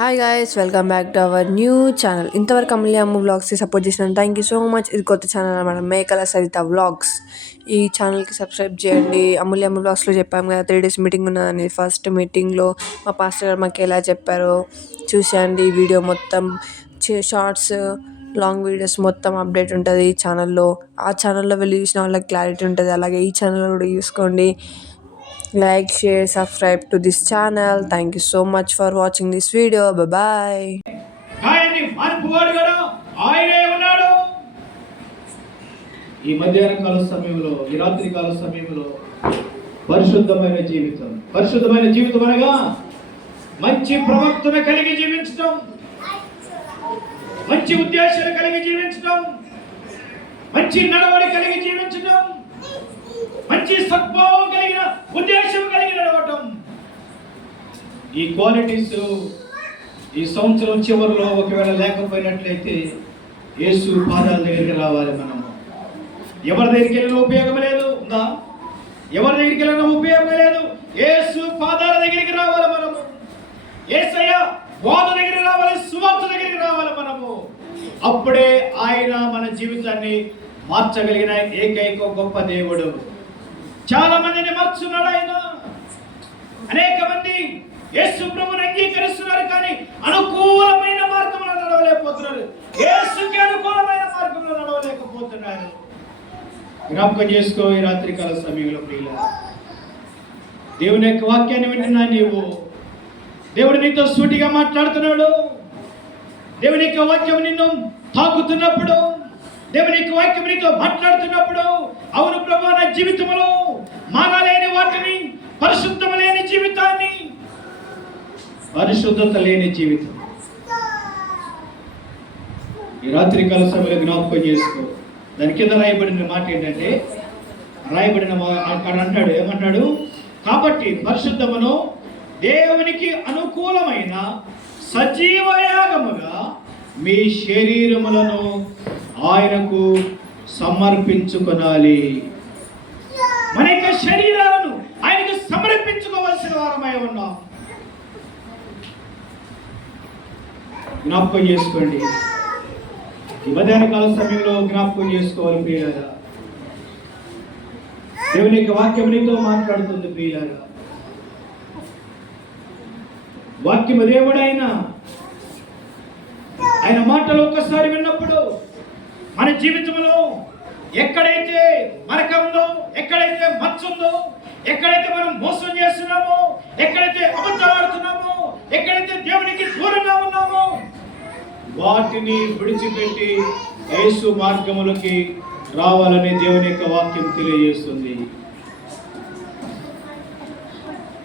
Hi guys, welcome back to our new channel. ఇంతవరకు అమూల్య అమ్ము వ్లాగ్స్కి support చేసినాను, thank you so much. ఇది కొత్త channel అనమాట, మేకల సరిత వ్లాగ్స్. ఈ ఛానల్కి సబ్స్క్రైబ్ చేయండి. అమూల్య అమ్ము వ్లాగ్స్లో చెప్పాము కదా 3 days మీటింగ్ ఉన్నదని. ఫస్ట్ మీటింగ్లో మా పాస్టర్ గారు మాకు ఎలా చెప్పారో చూసేయండి. ఈ వీడియో మొత్తం షార్ట్స్, లాంగ్ వీడియోస్ మొత్తం అప్డేట్ ఉంటుంది ఈ ఛానల్లో. ఆ ఛానల్లో వెళ్ళి చూసిన వాళ్ళకి క్లారిటీ ఉంటుంది. అలాగే ఈ ఛానల్లో కూడా చూసుకోండి. Like, share, subscribe to this channel. Thank you so much for watching this video. Bye bye. ఆయన్ని మార్పువాడు కూడా ఆయనే ఉన్నాడు. ఈ మధ్యాహ్న కాల సమయంలో, ఈ రాత్రి కాల సమయంలో పరిశుద్ధమైన జీవితం అనగా మంచి ప్రవర్తన కలిగి జీవించడం, మంచి ఉద్దేశాలు కలిగి జీవించడం, మంచి నడవడి కలిగి జీవించడం, మంచి సద్భావం కలిగిన ఉద్దేశం కలిగి నడవటం. ఈ క్వాలిటీస్ ఈ సంవత్సరం చివరిలో ఒకవేళ లేకపోయినట్లయితే యేసు పాదాల దగ్గరికి రావాలి. మనము ఎవరి దగ్గరికి వెళ్ళినా ఉపయోగం లేదు. ఉందా? ఎవరి దగ్గరికి వెళ్ళినా ఉపయోగం లేదు. యేసు పాదాల దగ్గరికి రావాలి మనము. యేసయ్య బోధ దగ్గరికి రావాలి, సువార్త దగ్గరికి రావాలి మనము. అప్పుడే ఆయన మన జీవితాన్ని మార్చగలిగిన ఏకైక గొప్ప దేవుడు. చాలా మందిని మార్చున్నాడు ఆయన. అనేక మంది యేసు ప్రభువుని అంగీకరిస్తున్నారు, కానీ అనుకూలమైన మార్గంలో నడవలేకపోతున్నారు. యేసుకి అనుకూలమైన మార్గంలో నడవలేకపోతున్నారు. జ్ఞాపకం చేసుకో. ఈ రాత్రికాల సమయంలో ప్రియులారా, దేవుని యొక్క వాక్యాన్ని వింటున్నా నీవు. దేవుడు నీతో సూటిగా మాట్లాడుతున్నాడు. దేవుని యొక్క వాక్యం నిన్ను తాకుతున్నప్పుడు, దేవుని యొక్క వాక్యం నీతో మాట్లాడుతున్నప్పుడు, అవును ప్రభువా, నా జీవితంలో మానలేని వాటిని, పరిశుద్ధత లేని జీవితాన్ని, పరిశుద్ధత లేని జీవితం ఈ రాత్రికాల సమయంలో జ్ఞాపకం చేసుకో. దాని కింద రాయబడిన మాట ఏంటంటే, అంటాడు, ఏమంటాడు? కాబట్టి పరిశుద్ధమును దేవునికి అనుకూలమైన సజీవ యాగముగా మీ శరీరములను ఆయనకు సమర్పించుకొనాలి. మన యొక్క శరీరాలను ఆయనకు సమర్పించుకోవాల్సిన వారమై ఉన్నాం. జ్ఞాపకం చేసుకోండి. ఈ మధ్యాహ్న కాల సమయంలో జ్ఞాపకం చేసుకోవాలి ప్రియులారా. దేవుని యొక్క వాక్యం నీతో మాట్లాడుతుంది ప్రియులారా. వాక్యము దేవుడైన ఆయన మాటలు ఒక్కసారి విన్నప్పుడు మన జీవితంలో ఎక్కడైతే మరక ఉందో, ఎక్కడైతే మచ్చ ఉందో, ఎక్కడైతే మనం మోసం చేస్తున్నామో, ఎక్కడైతే అబద్ధాలాడుతున్నామో, ఎక్కడైతే దేవునికి దూరంగా ఉన్నామో, వాటిని విడిచిపెట్టి యేసు మార్గములకి రావాలని దేవుని యొక్క వాక్యం తెలియజేస్తుంది.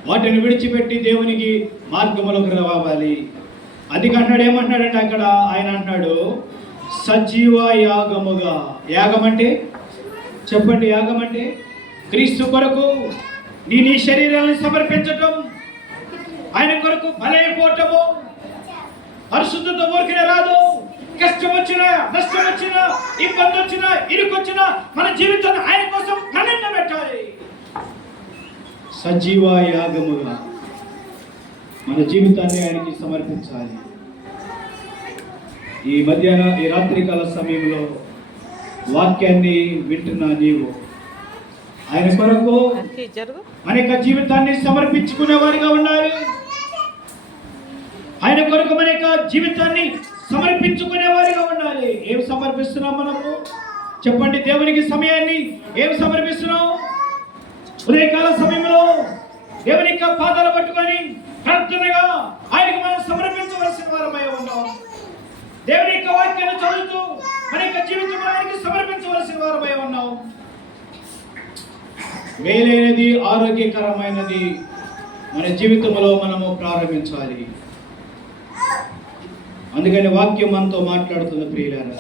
వాటిని విడిచిపెట్టి దేవునికి మార్గములకు రావాలి. అది అంటున్నాడు. ఏమంటున్నాడంటే అక్కడ ఆయన అంటున్నాడు, సజీవ యాగముగా. యాగం అంటే చెప్పండి. యాగం అంటే క్రీస్తు కొరకు నీ శరీరాన్ని సమర్పించటం, ఆయన కొరకు బలైపోవటము. పరిశుద్ధత ఊరికే రాదు. కష్టం వచ్చినా, నష్టం వచ్చినా, ఇబ్బంది వచ్చినా, ఇరుకొచ్చినా మన జీవితాన్ని ఆయన కోసం కన్నెండ పెట్టాలి. సజీవ యాగముగా మన జీవితాన్ని ఆయనకి సమర్పించాలి. ఈ రాత్రికాల సమయంలో వాక్యాన్ని వింటున్నా నీవు, ఆయన కొరకు మన యొక్క జీవితాన్ని సమర్పించుకునే వారిగా ఉండాలి. ఆయన కొరకు మన యొక్క జీవితాన్ని సమర్పించుకునే వారిగా ఉండాలి. ఏం సమర్పిస్తున్నాం మనము? చెప్పండి. దేవునికి సమయాన్ని ఏం సమర్పిస్తున్నాం? ఉదయకాల సమయంలో దేవుని యొక్క పాదాలు పట్టుకొని ప్రార్థనగా ఆయనకు మనం సమర్పించవలసిన వారమై ఉన్నాం. దేవుని యొక్క వాక్యాన్ని చదువుతూ మన యొక్క జీవితంలో ఆయనకి సమర్పించవలసిన వారమై ఉన్నాం. మేలైనది, ఆరోగ్యకరమైనది మన జీవితంలో మనము ప్రారంభించాలి. అందుకని వాక్యం మనతో మాట్లాడుతుంది ప్రియులారా.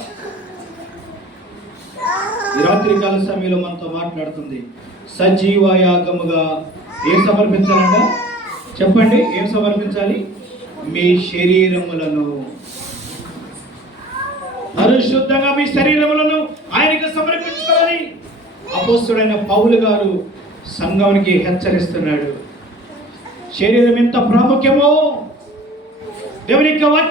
ఈ రాత్రికాల సమయంలో మనతో మాట్లాడుతుంది. సజీవ యాగముగా ఏం సమర్పించాలంట? చెప్పండి. ఏం సమర్పించాలి? మీ శరీరములను పరిశుద్ధంగా మీ శరీరములను ఆయనకు సమర్పించుకోవాలి. అపోస్తలుడైన పౌలు గారు సంఘానికి హెచ్చరిస్తున్నాడు. శరీరం ఎంత ప్రాముఖ్యమో దేవుని యొక్క వాక్యం